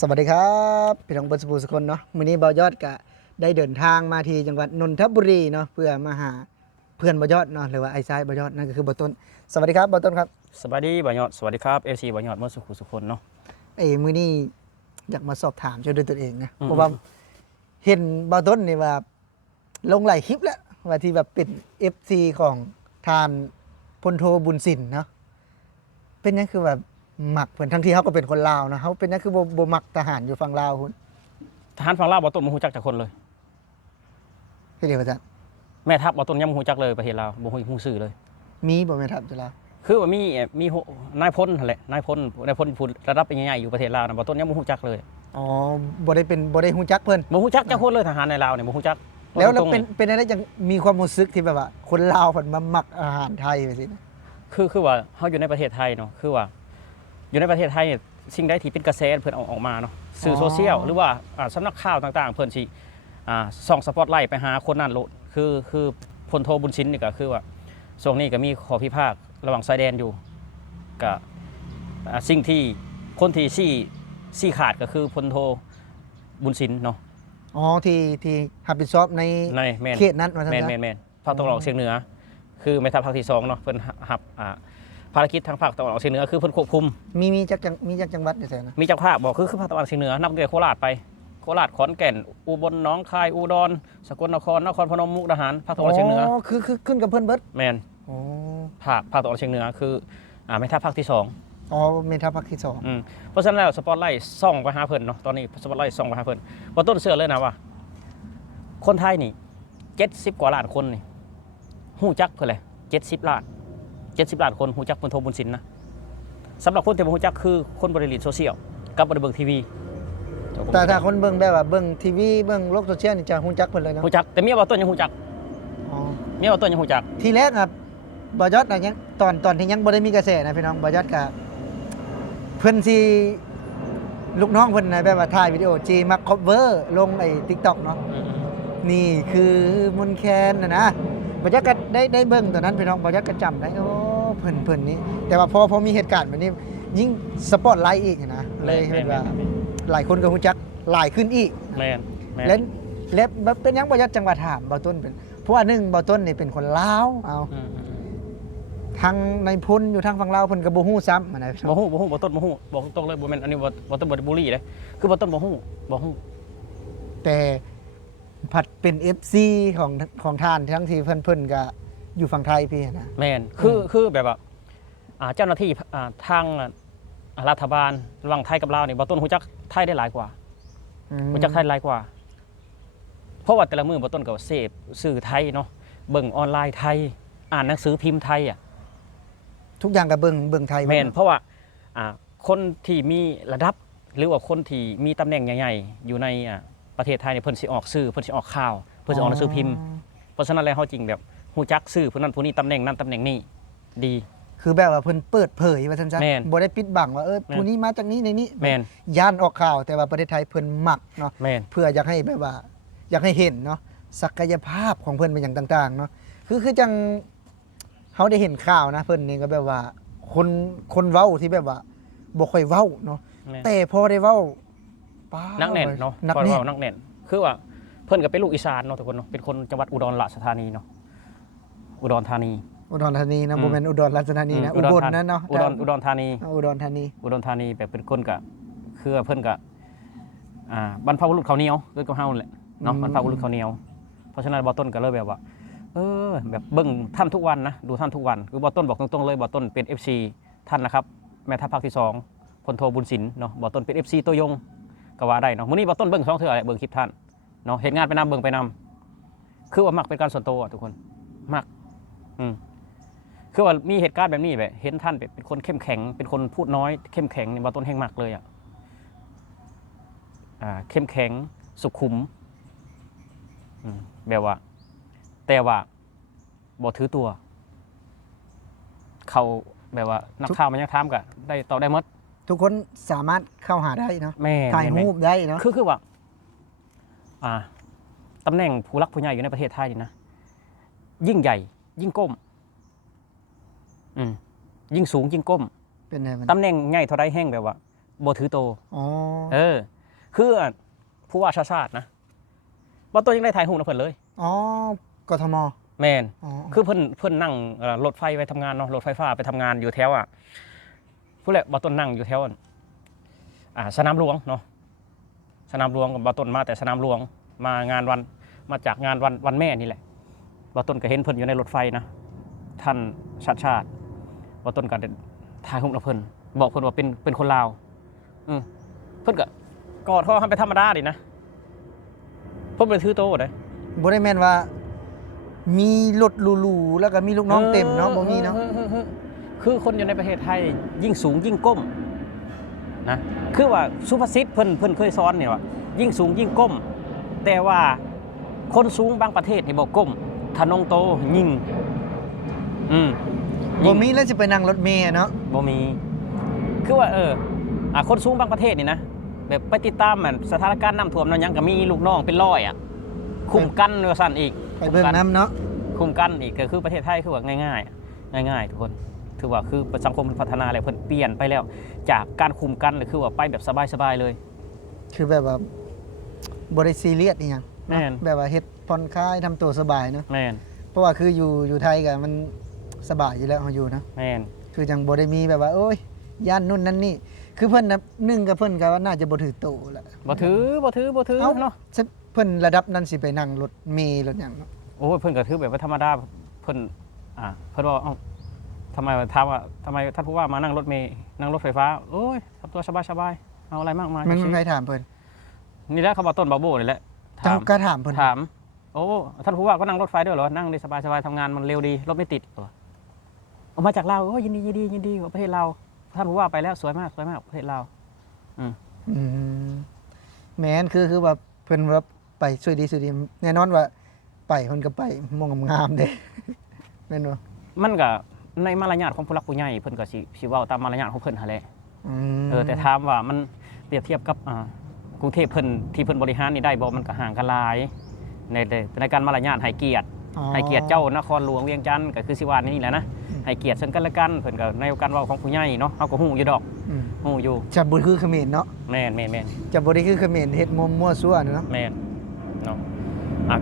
สวัสดีครับพี่น้องเบิร์ดสปูสคนเนาะมื้อนี้บ่าวยอดก็ได้เดินทางมาที่จังหวัดนนทบุรีเนาะเพื่อมาหาเพื่อนบ่าวยอดเนาะหรือว่าไอ้ชายบ่าวยอดนั่นก็คือบ่าวต้นสวัสดีครับบ่าวต้นครับสวัสดีบ่าวยอดสวัสดีครับเอซีบ่าวยอดเมื่อสุขุสุคนเนาะมื้อนี้อยากมาสอบถามช่วยด้วยตัวเองนะเพราะว่าเห็นบ่าวต้นนี่ว่าลงหลายคลิปแล้วว่าที่แบบเป็น FC ของทานพลโทบุญสินเนาะเป็นหยังคือแบบหมักเพิ่นทั้งที่เฮาก็เป็นคนลาวนะเฮาเป็นหยังคือบ่มักทหารอยู่ฝั่งลาวพุ่นทหารฝั่งลาวบ่ต้นบ่ฮู้จักจากคนเลยเฮ็ดเดียวว่าซั่น แม่ทัพบ่ต้นยังบ่ฮู้จักเลยประเทศลาวบ่ฮู้ชื่อเลยมีบ่แม่นทัพจุฬา คือว่ามีนายพลนั่นแหละนายพลผู้ระดับใหญ่ๆอยู่ประเทศลาวนะบ่ต้นยังบ่ฮู้จักเลย อ๋อบ่ได้ฮู้จักเพิ่นบ่ฮู้จักจักคนเลยทหารในลาวเนี่ยบ่ฮู้จักแล้วเป็นอะไรจังมีความรู้สึกที่แบบว่าคนลาวเพิ่นมามักอาหารไทยไปสินะคือว่าเฮาอยู่ในประเทศไทยเนาะคือว่าอยู่ในประเทศไทยเนี่ยสิ่งใดที่เป็นกระแสเพิ่นเอาออกมาเนาะสื่อโซเชียลหรือว่าสำนักข่าวต่างๆเพิ่นสิส่องสปอตไลท์ไปหาคนนั้นโลดคือพลโทบุญชินนี่ก็คือว่าช่วงนี้ก็มีข้อพิพาทระหว่างชายแดนอยู่ก็สิ่งที่คนที่ชี้ขาดก็คือพลโทบุญชินเนาะอ๋อที่รับผิดชอบในเขตนั้นว่าซั่นซะแม่นภาคตะวันออกเฉียงเหนือคือแม่ทัพภาคที่2เนาะเพิ่นรับภารกิจทางภาคตะวันออกเฉียงเหนือคือเพิ่นควบคุมมีจักจังหวัดจังซี่นะมีจักภาคบอกคือภาคตะวันออกเฉียงเหนือนับตั้งแต่โคราชไปโคราชขอนแก่นอุบลหนองคายอุดรสกลนครนครพนมมุกดาหารภาคตะวันออกเฉียงเหนือคือขึ้นกับเพิ่นเบิดแม่นอ๋อภาคตะวันออกเฉียงเหนือคือแม่ทัพภาคที่2อ๋อแม่ทัพภาคที่เพราะฉะนั้นแล้วสปอตไลท์ส่องไปหาเพิ่นเนาะตอนนี้สปอตไลท์ส่องไปหาเพิ่นบ่ต้นเชื่อเลยนะว่าคนไทยนี่70กว่าล้านคนนี่ฮู้จักเพิ่นเลย70ล้านคนฮู้จักพลโทบุญสินนะสำหรับคนที่บ่ฮู้จักคือคนบ่ได้เล่นโซเชียลกับบ่ได้เบิ่งทีวีแต่ถ้าคนเบิ่งแบบว่าเบิ่งทีวีเบิ่งโลกโซเชียลนี่จะฮู้จักเพิ่นเลยเนาะฮู้จักแต่เมียบ่ต้นยังฮู้จักอ๋อเมียบ่ต้นยังฮู้จักทีแรกครับบ่ยอดน่ะยังตอนที่ยังบ่ได้มีกระแสนะพี่น้องบ่ยอดก็เพิ่นสิลูกน้องเพิ่นน่ะแบบว่าถ่ายวิดีโอจีมาคอเวอร์ลงไอ้ TikTok เนาะนี่คือมนต์แคนนะบ่ยักก็ได้เบิ่งตอนนั้นพี่น้องบ่ยักก็จำได้โอ้เพิ่นนี่แต่ว่าพอมีเหตุการณ์แบบนี้ยิ่งสปอตไลท์อีกนะเลยเห็นว่าหลายคนก็รู้จักหลายขึ้นอีกแม่นแล้วเป็นหยังบ่ยักจังหวัดถามบ่ต้นเป็นเพราะว่า1บ่ต้นนี่เป็นคนลาวเอาทางในพลอยู่ทางฝั่งลาวเพิ่นก็บ่ฮู้ซ้ำนะบ่ฮู้บ่ต้นบ่ฮู้บอกตรงเลยบ่แม่นอันนี้บ่ต้นบ่ได้บุรีเลยคือบ่ต้นบ่ฮู้แต่ผัดเป็น FC ของท่านทั้งที่เพิ่นก็อยู่ฝั่งไทยพี่นะแม่นคือแบบว่าเจ้าหน้าที่ทางรัฐบาลระหว่างไทยกับลาวนี่บ่ต้นฮู้จักไทยได้หลายกว่าฮู้จักไทยหลายกว่าเพราะว่าแต่ละมื้อบ่ต้นก็เสพสื่อไทยเนาะเบิ่งออนไลน์ไทยอ่านหนังสือพิมพ์ไทยทุกอย่างก็เบิ่งไทยแม่นเพราะว่าคนที่มีระดับหรือว่าคนที่มีตำแหน่งใหญ่ๆอยู่ในประเทศไทยเนี่ยเพิ่นสิออกสื่อเพิ่นสิออกข่าวเพิ่นสิออกหนังสือพิมพ์เพราะฉะนั้นแล้วเฮาจริงแบบฮู้จักสื่อผู้นั้นผู้นี้ตำแหน่งนั้นตำแหน่งนี้ดีคือแบบว่าเพิ่นเปิดเผยว่าซั่นซะบ่ได้ปิดบังว่าผู้นี้มาจากนี้ในนี้แม่นย่านออกข่าวแต่ว่าประเทศไทยเพิ่นมักเนาะเพื่ออยากให้แบบว่าอยากให้เห็นเนาะศักยภาพของเพิ่นเป็นอย่างต่างๆเนาะคือจังเฮาได้เห็นข่าวนะเพิ่นนี่ก็แบบว่าคนเว้าที่แบบว่าบ่ค่อยเว้าเนาะแต่พอได้เว้านักแน่นเนาะพอเว้านักแน่นคือว่าเพิ่นก็เป็นลูกอีสานเนาะทุกคนเนาะเป็นคนจังหวัดอุดรราชธานีเนาะอุดรธานีนะบ่แม่นอุดรราชธานีนะอุบลนั่นเนาะอุดรธานีแบบเป็นคนก็คือเพิ่นก็บรรพบุรุษเขาเหนียวคือกับเฮาแหละเนาะบรรพบุรุษเขาเหนียวเพราะฉะนั้นบ่ต้นก็เลยแบบว่าแบบเบิ่งท่านทุกวันนะดูท่านทุกวันคือบ่ต้นบอกตรงๆเลยบ่ต้นเป็น FC ท่านนะครับแม่ทัพภาคที่2พลโทบุญสินเนาะบ่ต้นเป็น FC ตัวยงก็ว่าได้เนาะมื้อนี้บ่ต้นเบิ่ง2เทื่อแหละเบิ่งคลิปท่านเนาะเฮ็ดงานไปนำเบิ่งไปนำคือว่ามักเป็นการส่วนตัวทุกคนมักคือว่ามีเหตุการณ์แบบนี้แบบเห็นท่านเป็นคนเข้มแข็งเป็นคนพูดน้อยเข้มแข็งนี่บ่ต้นแห่งมักเลยเข้มแข็งสุขุมแบบว่าแต่ว่าบ่ถือตัวเขาแบบว่านักข่าวมันยังถามก็ได้ตอบได้หมดทุกคนสามารถเข้าหาได้เนาะถ่ายรูปได้เนาะคือว่าตำแหน่งผู้รักผู้ใหญ่อยู่ในประเทศไทยนี่นะยิ่งใหญ่ยิ่งก้มยิ่งสูงยิ่งก้มเป็นไงตำแหน่งใหญ่เท่าไรแห้งแบบว่า บ่ถือโต อ๋อ คือผู้ว่าชาตินะบ่ต้นยังได้ถ่ายรูปนะเพิ่นเลย อ๋อกทมแม่น อ๋อ คือเพิ่นนั่งรถไฟไปทำงานเนาะรถไฟฟ้าไปทำงานอยู่แถวผู้แหละบ่ต้นนั่งอยู่แถวสนามหลวงเนาะสนามหลวงกับบ่ต้นมาแต่สนามหลวงมางานวันมาจากงานวันแม่นี่แหละบ่ต้นก็เห็นเพิ่นอยู่ในรถไฟนะท่านชาติบ่ต้นก็ถ่ายรูปกับเพิ่นบอกเพิ่นว่าเป็นคนลาวเพิ่นก็กอดคอทำไปธรรมดาดินะเพิ่นบ่ได้ถือโตเด้ บ่ได้แม่นว่ามีรถหรูๆแล้วก็มีลูกน้องเต็มเนาะบ่มีเนาะ คือคนอยู่ในประเทศไทยยิ่งสูงยิ่งก้มนะคือว่าสุภาษิตเพิ่นเคยสอนเนี่ยว่ายิ่งสูงยิ่งก้ม แต่ว่าคนสูงบางประเทศนี่บ่ก้มถ้านงโตยิ่งบ่มีแล้วสิไปนั่งรถเมล์เนาะ บ่มีคือว่าคนสูงบางประเทศนี่นะแบบไปติดตามสถานการณ์น้ำท่วมนั้นยังก็มีลูกน้องเป็นร้อยคุมกันว่าซั่นอีก ไปเบิ่งน้ำเนาะ คุมกันอีกก็คือประเทศไทยคือว่าง่ายๆทุกคนถือว่าคือสังคมพัฒนาแล้วเพิ่นเปลี่ยนไปแล้วจากการคุมกันเลยคือว่าไปแบบสบายๆเลย คือแบบว่าบ่ได้ซีเรียสอีหยัง แม่น แบบว่าเฮ็ดผ่อนคลายทำตัวสบายเนาะ แม่น เพราะว่าคืออยู่ไทยก็มันสบายอยู่แล้วเฮาอยู่นะ แม่น คือจังบ่ได้มีแบบว่าโอ้ยย่านนู่นนั่นนี่คือเพิ่นน่ะหนึ่งกับเพิ่นก็ว่าน่าจะบ่ถือโตแหละ บ่ถือ เอ้า เนาะ เพิ่นระดับนั้นสิไปนั่งรถเมล์รถหยังเนาะ โอ้ยเพิ่นก็ถือแบบว่าธรรมดาเพิ่นเพิ่นว่าเอ้าทำไมถามว่าทำไมท่านผู้ว่ามานั่งรถเมล์นั่งรถไฟฟ้าโอ้ยทำตัวสบายๆเอาอะไรมากมาย มันใครถามเพิ่น นี่แหละเขาบอกต้นบาโบ้นี่แหละ เจ้าก็ถามเพิ่น ถามโอ้ท่านผู้ว่าก็นั่งรถไฟด้วยเหรอนั่งได้สบายๆทำงานมันเร็วดีรถไม่ติดเหรอเอามาจากลาวโอ้ยยินดีประเทศลาวท่านผู้ว่าไปแล้วสวยมากประเทศลาว อืมแม่นคือว่าเพิ่นว่าไปช่วยดีแน่นอนว่าไปเพิ่นก็ไปมองงามๆเด้ แม่นบ่ มันก็ในมารยาทของผู้หลักผู้ใหญ่เพิ่นก็สิเว้าตามมารยาทของเพิ่นหั่นแหละ อืม แต่ถามว่ามันเปรียบเทียบกับกรุงเทพเพิ่นที่เพิ่นบริหารนี่ได้บ่มันก็ห่างกันหลายในการมารยาทให้เกียรติเจ้านครหลวงเวียงจันทน์ก็คือสิว่านี่แหละนะให้เกียรติซึ่งกันและกันเพิ่นก็ในการเว้าของผู้ใหญ่เนาะเฮาก็ฮู้อยู่ดอกฮู้อยู่ จะบ่คือเขมรเนาะ แม่น จะบ่ได้คือเขมรเฮ็ดมั่วซั่วเนาะ แม่นเนาะ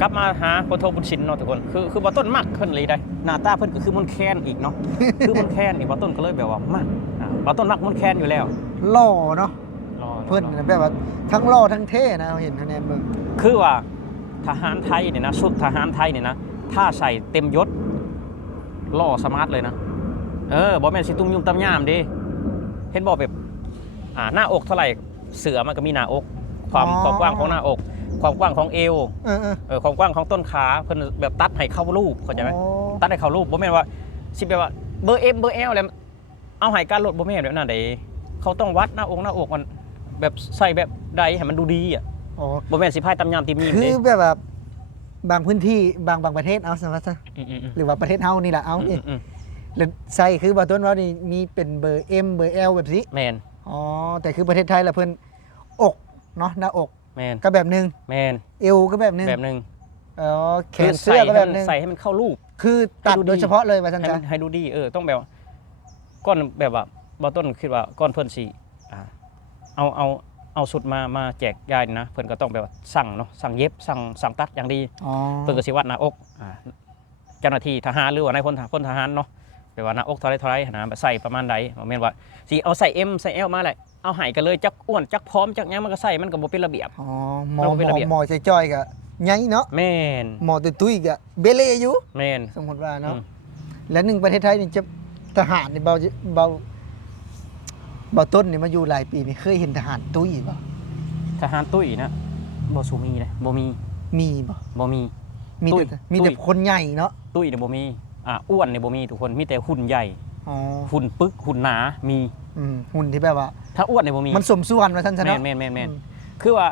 กลับมาหาพลโทบุญชินเนาะทุกคนคือบ่ต้นมักเพิ่นเลยได้หน้าตาเพิ่นก็คือมนต์แคนอีกเนาะ คือมนต์แคนนี่บ่ต้นก็เลยแบบว่ามักบ่ต้นมักมนต์แคนอยู่แล้ว หล่อเนาะ รอ เพิ่นน่ะแบบว่าทั้งหล่อทั้งเท่นะเราเห็นคะแนนเบิ่ง คือว่าทหารไทยเนี่ยนะชุดทหารไทยเนี่ยนะถ้าใส่เต็มยศล่อสมาร์ทเลยนะบ่แม่นสิตุ้มยุ่มตำยามเดิเห็นบ่แบบหน้าอกเท่าไหร่เสือมันก็มีหน้าอกความกว้างของหน้าอก ความกว้างของเอวความกว้างของต้นขาเพิ่นแบบตัดให้เข้ารูปเข้าใจไหมตัดให้เข้ารูปบ่แม่นว่าสิแบบว่าเบอร์ M เบอร์ L แล้วเอาให้การลดบ่แม่นแบบนั้นเด้เขาต้องวัดหน้าอกมันแบบใส่แบบใดให้มันดูดีบ่แม่นสิพายตำยามติมีม คื เด้ อแบบว่าบางพื้นที่บางประเทศเอาซะว่าซะหรือว่าประเทศเฮานี่ล่ะเอานี่แล้วใส่คือบ่ต้นว่านี่มีเป็นเบอร์ M เบอร์ L แบบนี้ แม่น อ๋อแต่คือประเทศไทยละเพิ่นอกเนาะหน้าอก แม่น ก็แบบนึง แม่น เอวก็แบบนึง แบบหนึง อ๋อแขนเสื้อก็แบบนึง ใส่ให้มันเข้ารูป คือตัดโดยเฉพาะเลยว่าซั่น ให้ จ้ะ มันให้ดูดีต้องแบบก้อนแบบว่าบ่ต้นคิดว่าก้อนเพิ่นสิเอาสุดมาแจกยายนี่นะเพิ่นก็ต้องแบบว่าสั่งเนาะสั่งเย็บสั่งตัดอย่างดี อ๋อ เพิ่นก็สิวัดหน้าอกเจ้าหน้าที่ทหารหรือว่านายพลทหารเนาะแบบว่าหน้าอกเท่าไรนะแบบใส่ประมาณใดบ่แม่นว่าสิเอาใส่ M ใส่ L มาแหละเอาให้กันเลยจักอ้วนจักพร้อมจักหยังมันก็ใส่มันก็บ่เป็นระเบียบ อ๋อหมอใจจ้อยก็ใหญ่เนาะ แม่น หมอตุ้ยๆก็เบเล่อยู่ แม่น สมมุติว่าเนาะและหนึ่งประเทศไทยนี่จะทหารนี่เบาต้นนี่มาอยู่หลายปีนี่เคยเห็นทหารตุ้ยบ่ ทหารตุ้ยนะบ่สูมีเลยบ่มี มีบ่ บ่มี มี ตุ้ย แต่คนใหญ่เนาะ ตุ้ยเนี่ยบ่มีอ้วนเนี่ยบ่มีทุกคนมีแต่หุ่นใหญ่ อ๋อ หุ่นปึกหุ่นหนามี หุ่นที่แบบว่า ถ้าอ้วนเนี่ยบ่มี มันสมส่วนว่าท่านซะ แม่ เนาะ นแม่นคือว่า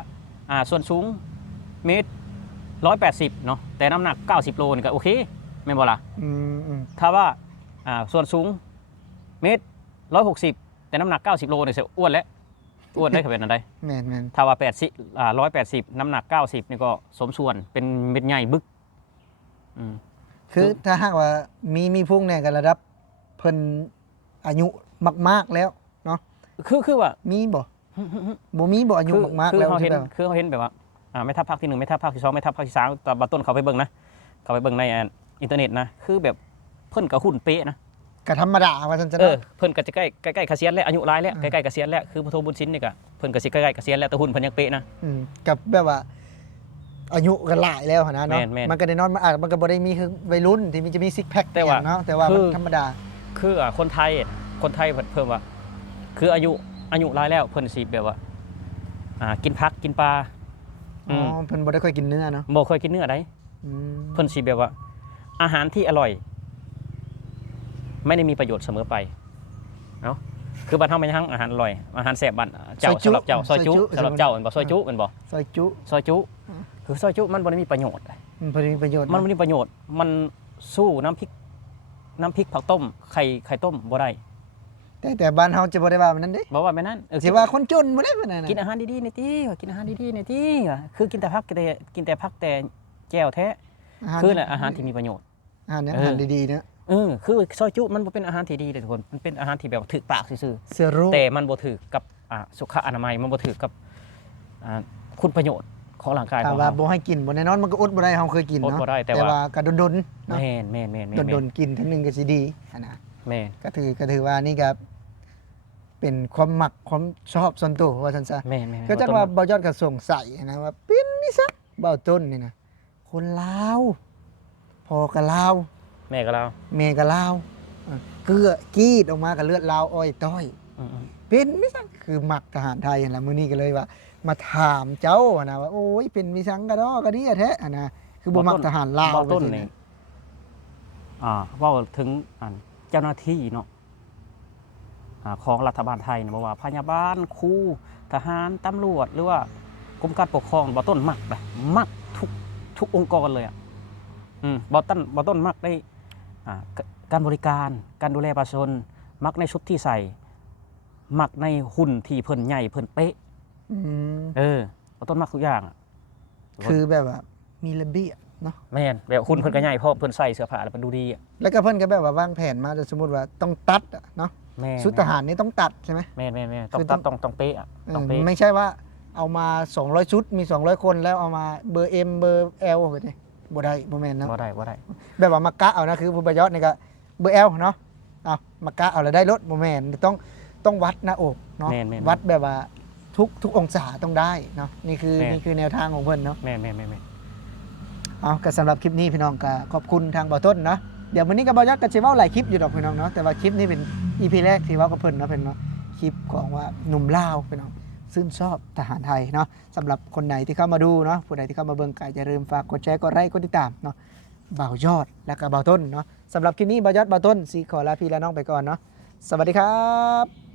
ส่วนสูงเมตร180เนาะแต่น้ำหนัก90โลนี่ก็โอเคแม่นบ่ล่ะ อืม ถ้าว่าส่วนสูงเมตร160แต่น้ำหนัก90โลนี่สิอ้วนแล้วอ้วนได้คือเป็นอันใด แม่น ถ้าว่า180น้ำหนัก90นี่ก็สมส่วนเป็นเม็ดใหญ่บึก คือถ้าหากว่ามีพุ่งเนี่ยกันระดับเพิ่นอายุมากๆแล้วเนาะ คือว่า มีบ่ บ่มีบ่อายุมากๆแล้ว เขา ใช่ เห็น ไหม คือเขาเห็นแบบว่าแม่ทัพภาคที่1แม่ทัพภาคที่2แม่ทัพภาคที่3แต่บาต้นเขาไปเบิ่งนะเขาไปเบิ่งในอินเทอร์เน็ตนะคือแบบเพิ่นก็หุ่นเป๊ะนะ ก็ธรรมดาว่าซั่นซะ เอ เนาะ อเพิ่นก็จะใกล้เกษียณแล้วอายุหลายแล้วใกล้ๆเกษียณแล้วคือพระโทบุญชินนี่ก็เพิ่นก็สิใกล้ๆเกษียณแล้วแต่หุ่นเพิ่นยังเป๊ะนะ กับแบบว่าอายุก็หลายแล้วหั่นนะเนาะ แม่น มันก็ได้นอนมันก็บ่ได้มีคือวัยรุ่นที่มันจะมีซิกแพค แต่ว่า เนาะแต่ว่า คื มัน อ ธรรมดา คือคนไทยเพิ่มว่า คืออายุหลายแล้วเพิ่นสิแบบว่ากินผักกินปลา อ๋อเพิ่นบ่ได้ค่อยกินเนื้อเนาะ บ่เคยกินเนื้อใด อืม เพิ่นสิแบบว่า อาหารที่อร่อย ไม่ได้มีประโยชน์เสมอไปเนาะคือบ้านเฮามันยังอาหารอร่อยอาหารแซ่บบ้านเจ้าสำหรับเจ้าซอยจุสำหรับเจ้าแม่นบ่ซอยจุแม่นบ่ ซอยจุ ซอยจุคือซอยจุมันบ่ได้มีประโยชน์ มันบ่ได้มีประโยชน์ มัน เนาะ บ่มีประโยชน์มันสู้น้ำพริกผักต้มไข่ต้มบ่ได้ แต่บ้านเฮาจะบ่ได้ว่ามันนั้นเด้ บ่ว่าแม่นั้น สิว่าคนจนบ่ได้ปานนั้น กินอาหารดีๆในที่กินอาหารดีๆในที่คือกินแต่ผักแต่แจ่วแท้ คืออาหารที่มีประโยชน์ อาหารเนี่ยอาหารดีๆเนาะ คือซอยจุมันบ่เป็นอาหารที่ดีเลยทุกคนมันเป็นอาหารที่แบบถึกปากซื่อ เสื้อโรค ๆแต่มันบ่ถือกับสุขอนามัยมันบ่ถือกับคุณประโยชน์ของร่างกายข ถาม อง ว่า เรา บ่ให้กินบ่แน่นอนมันก็อดบ่ได้เฮาเคยกิน อด เนาะ บ่ได้แต่ว่า ก็ดนๆเนาะ แม่น ดนๆกินเทั้งนึงก็สิดีนะ แม่น ก็ถือว่านี่ก็เป็นความมักความชอบส่วนตัวว่าซั่นซะ แม่น ก็จักว่าเบายอดก็สงสัยนะว่าเป็นนิสัยเบาต้นนี่นะคนลาวพ่อก็ลาว แม่ก็เรา แม่ก็ลาวเกลือกรีดออกมากับเลือดลาวอ้อยต้อย อืม เป็นมิสังคือมักทหารไทยนั่นแหละมื้อนี้ก็เลยว่า มาถามเจ้านะว่าโอ้ยเป็นมิสังกะดอกะดีอะแท้อะนะคือบ่มักทหารลาว ต้น ไปสิ นี่เว่าถึงเจ้าหน้าที่เนาะของรัฐบาลไทยนะบอกว่าพยาบาลครูทหารตำรวจหรือว่ากรมการปกครองบ่ต้นมักไปมักทุกองค์กรเลยอ่ะบ่ต้นมักได้การบริการการดูแลประชาชนมักในชุดที่ใส่มักในหุ่นที่เพิ่นใหญ่เพิ่นเป๊ะ อืม บ่ต้นมักทุกอย่างอะ คือแบบว่ามีระเบียบเนาะ แม่นแบบหุ่นเพิ่นก็ใหญ่เพราะเพิ่นใส่เสื้อผ้าแล้วมันดูดีอ่ะ แล้วก็เพิ่นก็แบบว่าวางแผนมาจะสมมุติว่าต้องตัดอะเนาะ แม่น ชุดทหารนี่ต้องตัดใช่ไหม แม่น คื ต้อ อง ต้องเป๊ะอ่ะต้องเป๊ะ ไม่ใช่ว่าเอามา200ชุดมี200คนแล้วเอามาเบอร์ M เบอร์ L ไปดิบ่ได้บ่แม่นเนาะ บ่ได้ แบบว่ามากะเอานะคือผู้ประยอดนี่ก็เบอร์ L เนาะเอามากะเอาแล้วได้รถบ่แม่นต้องวัดหน้าอกเนาะ แม่น วัดแบบว่าทุกองศาต้องได้เนาะนี่คือ แม่น นี่คือแนวทางของเพิ่นเนาะ แม่น เอาก็สำหรับคลิปนี้พี่น้องก็ขอบคุณทางบ่าวต้นเนาะเดี๋ยวมื้อนี้ก็บ่าวยัดก็สิเว้าหลายคลิปอยู่ดอกพี่น้องเนาะแต่ว่าคลิปนี้เป็น EP แรกที่เว้ากับเพิ่นเนาะเพิ่นเนาะคลิปของว่าหนุ่มลาวพี่น้องซึ่งชอบทหารไทยเนาะสำหรับคนไหนที่เข้ามาดูเนาะผู้ใดที่เข้ามาเบิ่งก็อย่าลืมฝากกดแชร์กดไลค์กดติดตามเนาะบ่าวยอดและก็บ่าวต้นเนาะสำหรับคลิปนี้บ่าวยัดบ่าวต้นสิขอลาพี่และน้องไปก่อนเนาะสวัสดีครับ